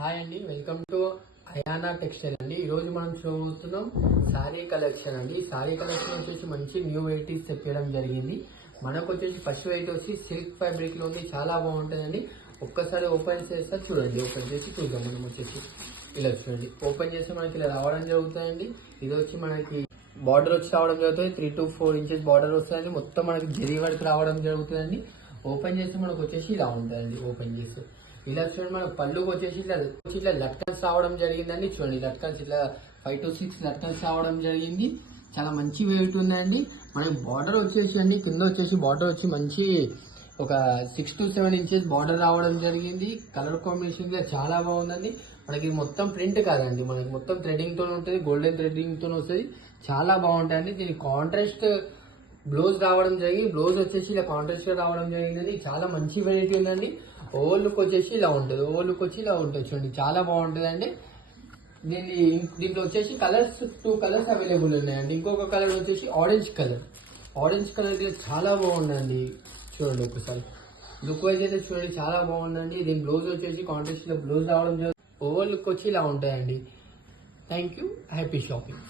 Hi అండి, welcome to అయానా textile అండి. ఈరోజు మనం చూస్తున్నాం శారీ కలెక్షన్ అండి. శారీ కలెక్షన్ వచ్చేసి మంచి న్యూ వెరైటీస్ తెప్పడం జరిగింది. మనకు వచ్చేసి ఫస్ట్ వెరైటీ వచ్చి సిల్క్ ఫ్యాబ్రిక్ లో ఉంది, చాలా బాగుంటుందండి. ఒక్కసారి ఓపెన్ చేస్తే చూడండి, ఓపెన్ చేసి చూద్దాం. మనం వచ్చేసి ఇలా చూడండి, ఓపెన్ చేస్తే మనకి ఇలా రావడం జరుగుతాయండి. ఇది వచ్చి మనకి బార్డర్ వచ్చి రావడం జరుగుతుంది, 3 to 4 ఇంచెస్ బార్డర్ వస్తుందండి. మొత్తం మనకి జరీ వర్క్ రావడం జరుగుతుందండి. ఓపెన్ చేస్తే మనకు వచ్చేసి ఇలా ఉంటుందండి. ఓపెన్ చేస్తే ఇలా చూడండి, మన పళ్ళుకి వచ్చేసి ఇట్లా లట్కన్స్ రావడం జరిగిందండి. చూడండి, లట్కన్స్ ఇట్లా 5 to 6 లట్కన్స్ రావడం జరిగింది. చాలా మంచి వెయిట్ ఉందండి. మనకి బార్డర్ వచ్చేసి అండి, కింద వచ్చేసి బార్డర్ వచ్చి మంచి ఒక 6 to 7 ఇంచెస్ బార్డర్ రావడం జరిగింది. కలర్ కాంబినేషన్ గా చాలా బాగుందండి. మనకి మొత్తం ప్రింట్ కాదండి, మనకి మొత్తం థ్రెడింగ్ తో ఉంటుంది, గోల్డెన్ థ్రెడింగ్ తో వస్తుంది. చాలా బాగుంటాయండి. దీని కాంట్రాస్ట్ బ్లౌజ్ రావడం జరిగింది. బ్లౌజ్ వచ్చేసి ఇలా కాంట్రాస్ట్ గా రావడం జరిగిందండి. చాలా మంచి వెరైటీ ఉందండి. ఓవర్ లుక్ వచ్చేసి ఇలా ఉంటుంది, ఓవర్ లుక్ వచ్చి ఇలా ఉంటుంది. చూడండి, చాలా బాగుంటుందండి. దీంట్లో వచ్చేసి కలర్స్ 2 కలర్స్ అవైలబుల్ ఉన్నాయండి. ఇంకొక కలర్ వచ్చేసి ఆరెంజ్ కలర్. ఆరెంజ్ కలర్ చాలా బాగుందండి. చూడండి ఒకసారి లుక్ వైజ్ అయితే చూడండి, చాలా బాగుందండి. దీని బ్లౌజ్ వచ్చేసి కాంట్రాస్ట్ లో బ్లౌజ్ రావడం జరుగుతుంది. ఓవర్ లుక్ వచ్చి ఇలా ఉంటాయండి. Thank you, happy shopping.